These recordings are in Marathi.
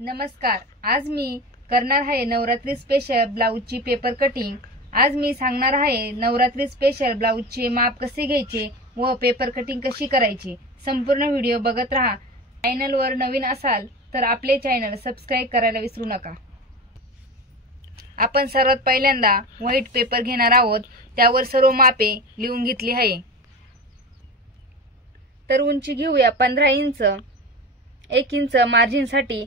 नमस्कार. आज मी करणार आहे नवरात्री स्पेशल ब्लाऊजची पेपर कटिंग. आज मी सांगणार आहे नवरात्री स्पेशल ब्लाऊजचे माप कसे घ्यायचे व पेपर कटिंग कशी करायची. संपूर्ण व्हिडिओ बघत राहा. चॅनलवर नवीन असाल तर आपले चॅनल सबस्क्राइब करायला विसरू नका. आपण सर्वात पहिल्यांदा व्हाईट पेपर घेणार आहोत. त्यावर सर्व मापे लिहून घेतली आहे. तर उंची घेऊया 15 इंच. 1 इंच मार्जिन साठी,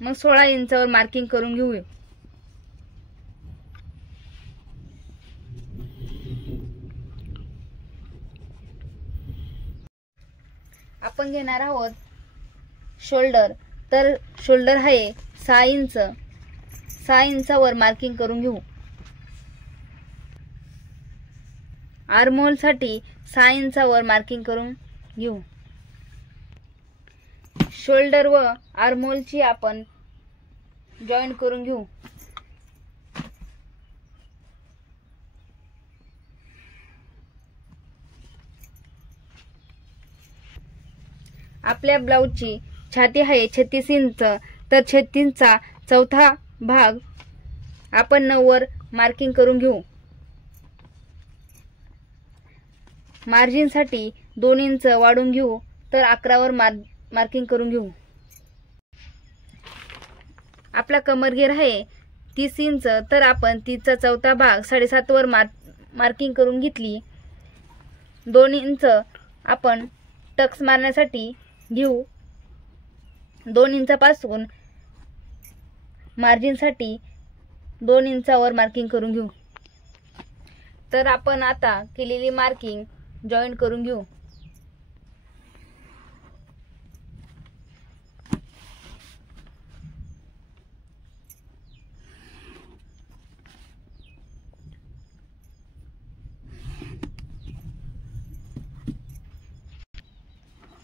मग 16 इंचावर मार्किंग करून घेऊया. आपण घेणार आहोत शोल्डर. तर शोल्डर आहे 6 इंच. 6 इंचावर मार्किंग करून घेऊ. आर्महोल साठी 6 इंचावर मार्किंग करून घेऊ. शोल्डर व आर्महोलची आपण जॉईंट करून घेऊ. आपल्या ब्लाऊजची छाती आहे 36 इंच. तर 36चा चौथा भाग आपण 9 वर मार्किंग करून घेऊ. मार्जिन साठी 2 इंच वाढवून घेऊ. तर 11 वर मार्किंग करून घेऊ. आपला कमरघेर आहे 30 इंच. तर आपण 30चा चौथा भाग 7.5 वर मार्किंग करून घेतली. 2 इंच आपण टक्स मारण्यासाठी घेऊ. 2 इंचापासून मार्जिन साठी 2 इंचावर मार्किंग करून घेऊ. तर आपण आता केलेली मार्किंग जॉईंट करून घेऊ.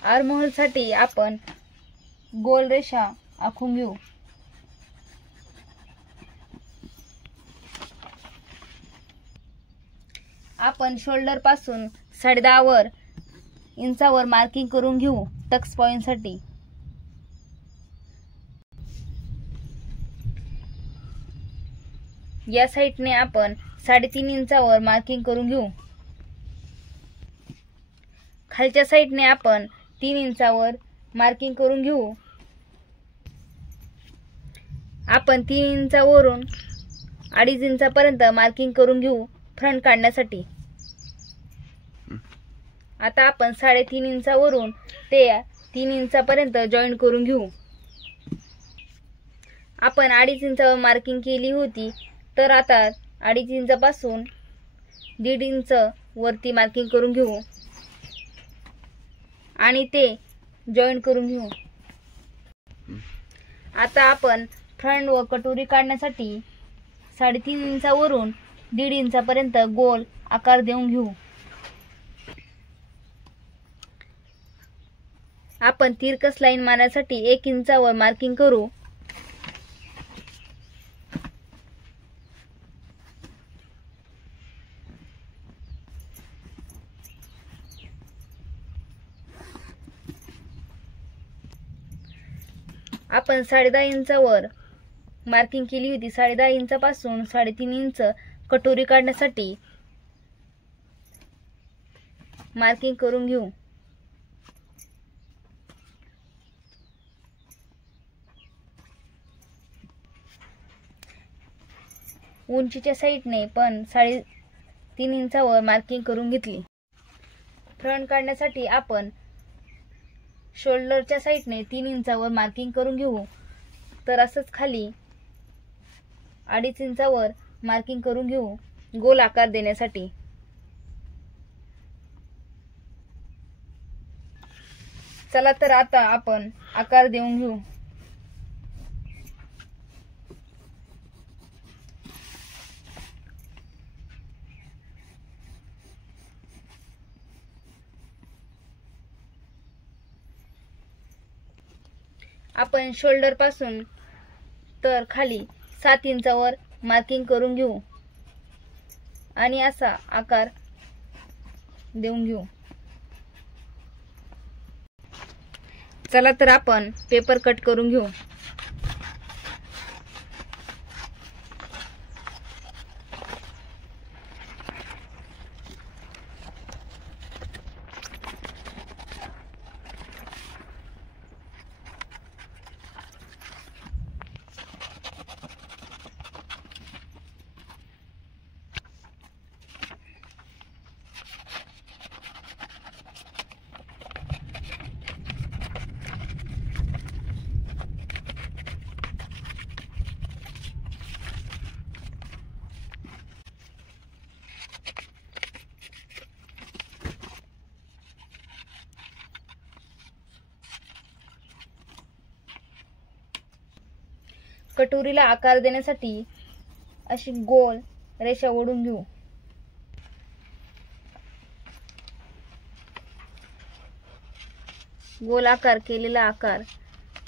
आर्महोल साठी आपण गोल रेषा आखून घेऊ. आपण शोल्डर पासून 10.5 इंचावर मार्किंग करून घेऊ टक्स पॉइंट साठी. या साइडने आपण 3.5 इंचावर मार्किंग करून घेऊ. खालच्या साइडने आपण 3 इंचावर मार्किंग करून घेऊ. आपण 3 इंचावरून 2.5 इंचापर्यंत मार्किंग करून घेऊ फ्रंट काढण्यासाठी. आता आपण 3.5 इंचावरून ते 3 इंचापर्यंत जॉईंट करून घेऊ. आपण 2.5 इंचावर मार्किंग केली होती. तर आता 2.5 इंचापासून 1.5 इंच वरती मार्किंग करून घेऊ आणि ते जॉईंट करून घेऊ. आता आपण फ्रंट व कटोरी काढण्यासाठी 3.5 इंचावरून 1.5 इंचापर्यंत गोल आकार देऊन घेऊ. आपण तिरकस लाईन मारण्यासाठी 1 इंचावर मार्किंग करू. आपण 10.5 इंचावर मार्किंग केली होती. 10.5 इंचापासून 3.5 इंच कटोरी काढण्यासाठी मार्किंग करून घेऊ. उंचीच्या साइडने पण 3.5 इंचावर मार्किंग करून घेतली. फ्रंट काढण्यासाठी आपण शोल्डरच्या साइडने 3 इंचावर मार्किंग करून घेऊ. तर असंच खाली 2.5 इंचावर मार्किंग करून घेऊ गोल आकार देण्यासाठी. चला तर आता आपण आकार देऊन घेऊ. आपण शोल्डर पासून तर खाली 7 इंचावर मार्किंग करून घेऊ आणि असा आकार देऊन घेऊ. चला तर आपण पेपर कट करून घेऊ। कटोरीला आकार देण्यासाठी अशी गोल रेषा ओढून घेऊ। गोल आकार केलेला आकार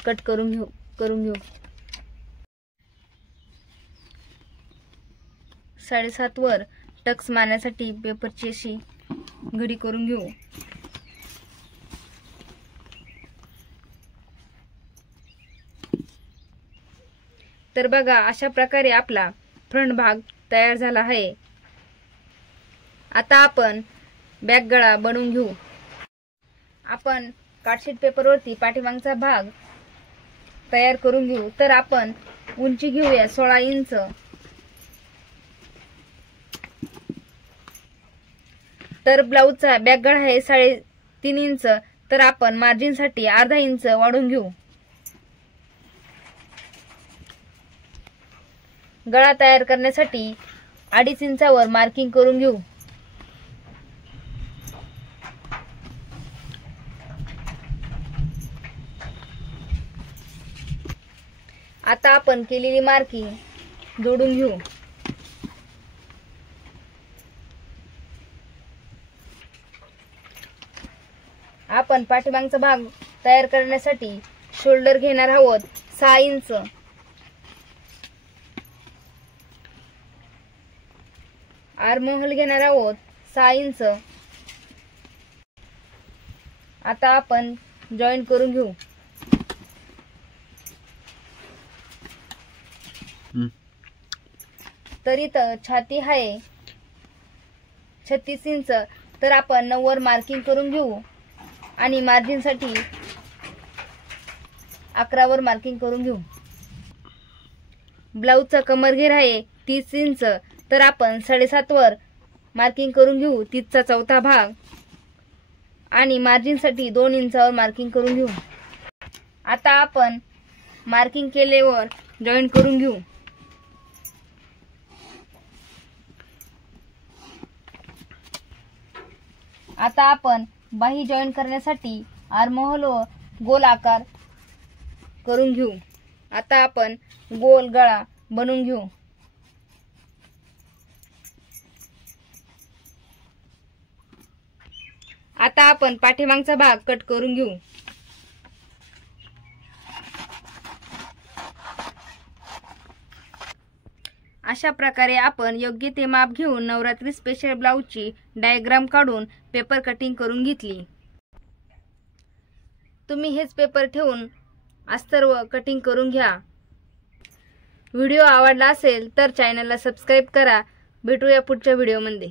कट करून घेऊ। 7.5 वर टक्स मारण्यासाठी पेपरची अशी घडी करून घेऊ। तर बघा, अशा प्रकारे आपला फ्रंट भाग तयार झाला आहे। आता आपण बॅक गळा बनवून घेऊ। आपण कार्डशीट पेपरवरती पाठीमागचा भाग तयार करून घेऊ। तर आपण उंची घेऊया 16 इंच। तर ब्लाउजचा बॅक गळा आहे 3.5 इंच। तर आपण मार्जिन साठी अर्धा इंच वाढवून घेऊ। गळा तयार करण्यासाठी 2.5 इंचावर मार्किंग करून घेऊ। आता आपण केलेली मार्किंग जोडून घेऊ। आपण पाठीमागचा भाग तयार करण्यासाठी शोल्डर घेणार आहोत 6 इंच। आर्महोल घेणार आहोत 6 इंच। आता आपण जॉईन करून घेऊ। तर इथं छाती आहे 36 इंच। तर आपण 9 वर मार्किंग करून घेऊ आणि मार्जिन साठी 11 वर मार्किंग करून घेऊ। ब्लाउजचा कमरघेर आहे 30 इंच। तर आपण 7.5 वर मार्किंग करून घेऊ 30 चा चौथा भाग आणि मार्जिन साठी 2 इंचावर मार्किंग करून घेऊ। आता आपण मार्किंग केल्यावर जॉईन करून घेऊ। आता आपण बाही जॉईन करण्यासाठी आर्महोल व गोल आकार करून घेऊ। आता आपण गोल गळा बनवून घेऊ। आता आपण पाठीमागचा भाग कट करून घेऊ। अशा प्रकारे आपण योग्य ते माप घेऊन नवरात्री स्पेशल ब्लाउजची डायग्राम काढून पेपर कटिंग करून घेतली। तुम्ही हेच पेपर ठेवून अस्तर व कटिंग करून घ्या। व्हिडिओ आवडला असेल तर चॅनलला सबस्क्राइब करा। भेटूया पुढच्या व्हिडिओमध्ये।